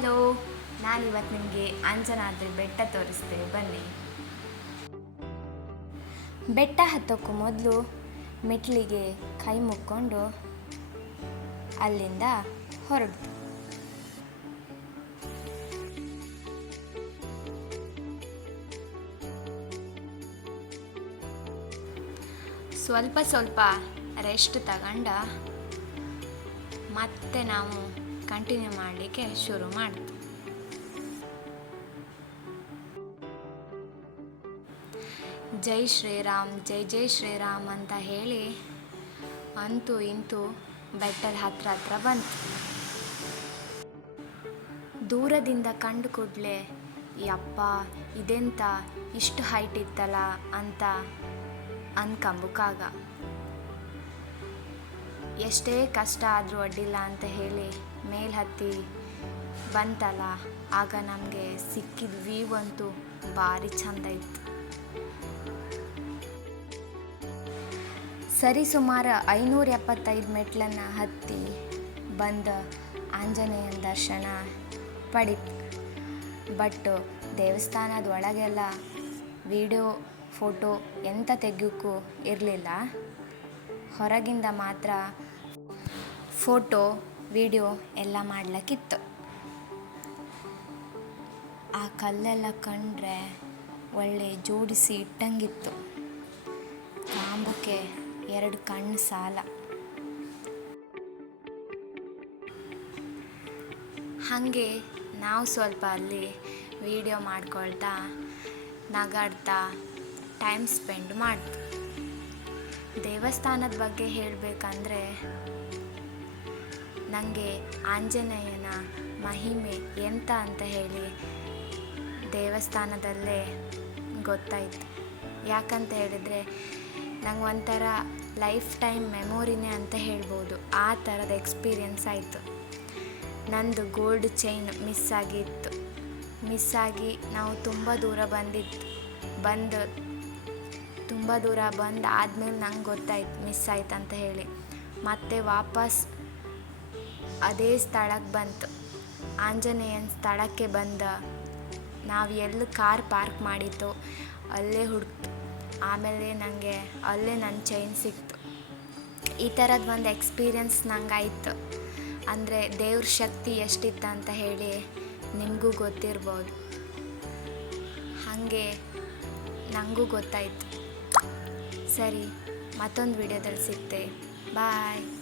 Hello ನಾನಿವತ್ತು ನಿಮಗೆ ಅಂಜನಾದ್ರಿ ಬೆಟ್ಟ ತೋರಿಸ್ತೇವೆ ಬನ್ನಿ. ಬೆಟ್ಟ ಹತ್ತೋಕ್ಕೂ ಮೊದಲು ಮೆಟ್ಲಿಗೆ ಕೈ ಮುಕ್ಕೊಂಡು ಅಲ್ಲಿಂದ ಹೊರಡು. ಸ್ವಲ್ಪ ಸ್ವಲ್ಪ ರೆಸ್ಟ್ ತಗೊಂಡ ಮತ್ತೆ ನಾವು ಕಂಟಿನ್ಯೂ ಮಾಡಲಿಕ್ಕೆ ಶುರು ಮಾಡಿತು ಜೈ ಶ್ರೀರಾಮ್, ಜೈ ಜೈ ಶ್ರೀರಾಮ್ ಅಂತ ಹೇಳಿ ಅಂತೂ ಇಂತೂ ಬೆಟ್ಟದ ಹತ್ರ ಹತ್ರ ಬಂತು. ದೂರದಿಂದ ಕಂಡು ಕೂಡಲೇ, ಯಪ್ಪ, ಇದೆಂತ? ಇಷ್ಟು ಹೈಟ್ ಇತ್ತಲ್ಲ? ಅಂತ ಅನ್ಕಂಬುಕಾಗ. ಎಷ್ಟೇ ಕಷ್ಟ ಆದರೂ ಅಡ್ಡಿಲ್ಲ ಅಂತ ಹೇಳಿ ಮೇಲ್ ಹತ್ತಿ ಬಂತಲ್ಲ, ಆಗ ನಮಗೆ ಸಿಕ್ಕಿದ ವ್ಯೂ ಅಂತೂ ಭಾರಿ ಚಂದ ಇತ್ತು. ಸರಿ ಸುಮಾರು ಐನೂರ ಎಪ್ಪತ್ತೈದು ಮೆಟ್ಲನ್ನು ಹತ್ತಿ ಬಂದ ಆಂಜನೇಯನ ದರ್ಶನ ಪಡಿತು. ಬಟ್ ದೇವಸ್ಥಾನದ ಒಳಗೆಲ್ಲ ವಿಡಿಯೋ, ಫೋಟೋ ಎಂಥ ತೆಗಿಯೋಕ್ಕೂ ಇರಲಿಲ್ಲ. ಹೊರಗಿಂದ ಮಾತ್ರ ಫೋಟೋ ವಿಡಿಯೋ ಎಲ್ಲ ಮಾಡ್ಲಿಕ್ಕಿತ್ತು. ಆ ಕಲ್ಲೆಲ್ಲ ಕಂಡ್ರೆ ಒಳ್ಳೆ ಜೋಡಿಸಿ ಇಟ್ಟಂಗಿತ್ತು. ಕಾಂಬಕ್ಕೆ ಎರಡು ಕಣ್ಣು ಸಾಲ. ಹಾಗೆ ನಾವು ಸ್ವಲ್ಪ ಅಲ್ಲಿ ವಿಡಿಯೋ ಮಾಡ್ಕೊಳ್ತಾ, ನಗಾಡ್ತಾ ಟೈಮ್ ಸ್ಪೆಂಡ್ ಮಾಡ್ತು ದೇವಸ್ಥಾನದ ಬಗ್ಗೆ ಹೇಳಬೇಕಂದ್ರೆ ನನಗೆ ಆಂಜನೇಯನ ಮಹಿಮೆ ಎಂತ ಅಂತ ಹೇಳಿ ದೇವಸ್ಥಾನದಲ್ಲೇ ಗೊತ್ತಾಯಿತು. ಯಾಕಂತ ಹೇಳಿದರೆ ನಂಗೆ ಒಂಥರ ಲೈಫ್ ಟೈಮ್ ಮೆಮೊರಿನೇ ಅಂತ ಹೇಳ್ಬೋದು. ಆ ಥರದ ಎಕ್ಸ್ಪೀರಿಯನ್ಸ್ ಆಯಿತು. ನಂದು ಗೋಲ್ಡ್ ಚೈನ್ ಮಿಸ್ ಆಗಿತ್ತು. ಮಿಸ್ ಆಗಿ ನಾವು ತುಂಬ ದೂರ ಬಂದಿತ್ತು. ಬಂದು, ತುಂಬ ದೂರ ಬಂದು ಆದಮೇಲೆ ನಂಗೆ ಗೊತ್ತಾಯ್ತು ಮಿಸ್ ಆಯ್ತು ಅಂತ ಹೇಳಿ. ಮತ್ತೆ ವಾಪಸ್ ಅದೇ ಸ್ಥಳಕ್ಕೆ ಬಂತು. ಆಂಜನೇಯನ ಸ್ಥಳಕ್ಕೆ ಬಂದ. ನಾವು ಎಲ್ಲಿ ಕಾರ್ ಪಾರ್ಕ್ ಮಾಡಿತ್ತು ಅಲ್ಲೇ ಹುಡುಕ್ತು. ಆಮೇಲೆ ನನಗೆ ಅಲ್ಲೇ ನನ್ನ ಚೈನ್ ಸಿಕ್ತು. ಈ ಥರದ್ದು ಒಂದು ಎಕ್ಸ್ಪೀರಿಯನ್ಸ್ ನಂಗಾಯಿತು. ಅಂದರೆ ದೇವ್ರ ಶಕ್ತಿ ಎಷ್ಟಿತ್ತು ಅಂತ ಹೇಳಿ ನಿಮಗೂ ಗೊತ್ತಿರ್ಬೋದು. ಹಾಗೆ ನನಗೂ ಗೊತ್ತಾಯಿತು. ಸರಿ, ಮತ್ತೊಂದು ವಿಡಿಯೋದಲ್ಲಿ ಸಿಗ್ತೆ ಬಾಯ್.